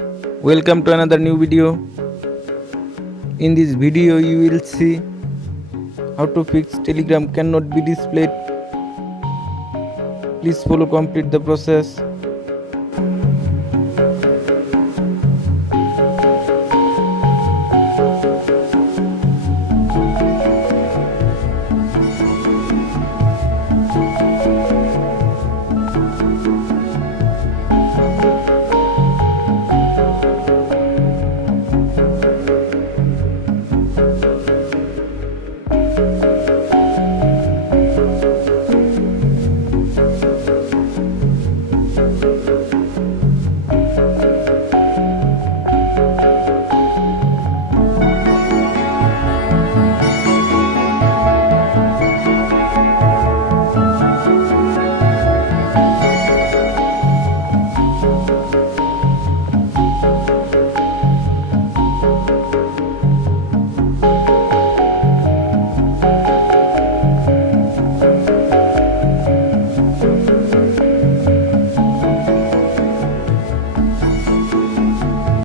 Welcome to another new video. In this video you will see how to fix Telegram cannot be displayed. Please follow complete the process.